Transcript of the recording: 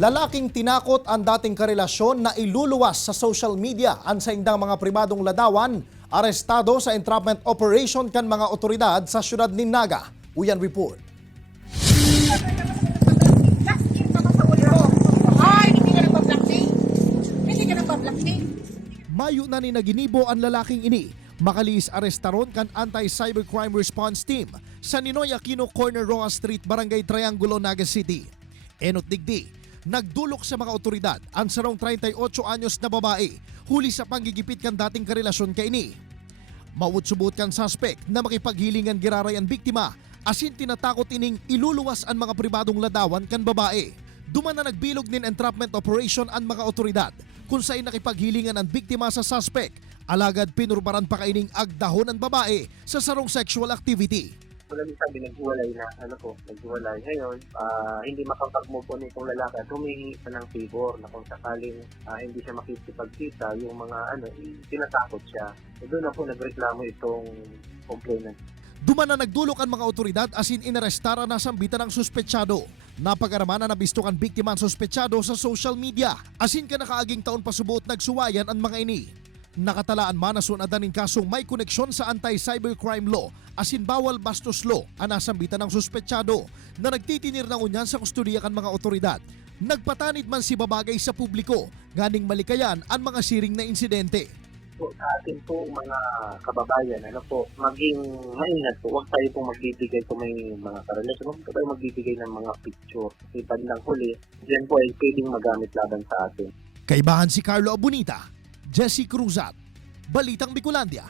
Lalaking tinakot ang dating karelasyon na iluluwas sa social media ang sa indang mga pribadong ladawan, arestado sa entrapment operation kan mga otoridad sa syudad ni Naga. Uyan report. Mayo na ni naginibo ang lalaking ini. Makalis arestaron kan Anti-Cybercrime Response Team sa Ninoy Aquino Corner Roa Street, Barangay Triangulo, Naga City. Enot digdi, nagdulok sa mga otoridad ang sarong 38 anyos na babae huli sa panggigipit kan dating karelasyon kay ini. Mawud-subot kan suspect na makipaghilingan giraray ang biktima asin tinatakot ining iluluwas ang mga pribadong ladawan kan babae. Duman na nagbilog nin entrapment operation ang mga otoridad kung saan nakipaghilingan ang biktima sa suspect. Alagad pinurbaran pa kaining agdahon ang babae sa sarong sexual activity. Wala nang sabi, naghiwalay na, naghiwalay. Ngayon, hindi makapag-move on itong lalaki at humingi pa ng favor na kung sakaling hindi siya makikipagkita, yung mga tinatakot siya. E doon na po nagreklamo itong complainant. Duman na nagdulok ang mga otoridad asin inarestara na sambitan ng suspetsyado. Napag-arama na nabisto kan biktima ang suspetsyado sa social media. Asin ka nakaaging taon pasubuot nagsuwayan ang mga ini. Nakatalaan man na sunadan ng kasong may koneksyon sa anti-cybercrime law asin bawal bastos law ang nasambitan ng suspetsyado na nagtitinir ng unyan sa kustudiya kan mga otoridad. Nagpatanid man si babagay sa publiko, ganing malikayan ang mga siring na insidente. So, sa atin po mga kababayan, maging maingat po. Huwag tayo pong magbibigay kung may mga karelasyon. Huwag tayo magbibigay ng mga picture. Ipad ng huli, diyan po ay pwedeng magamit laban sa atin. Kaibahan si Carlo Abunita, Jesse Cruzat, Balitang Bicolandia.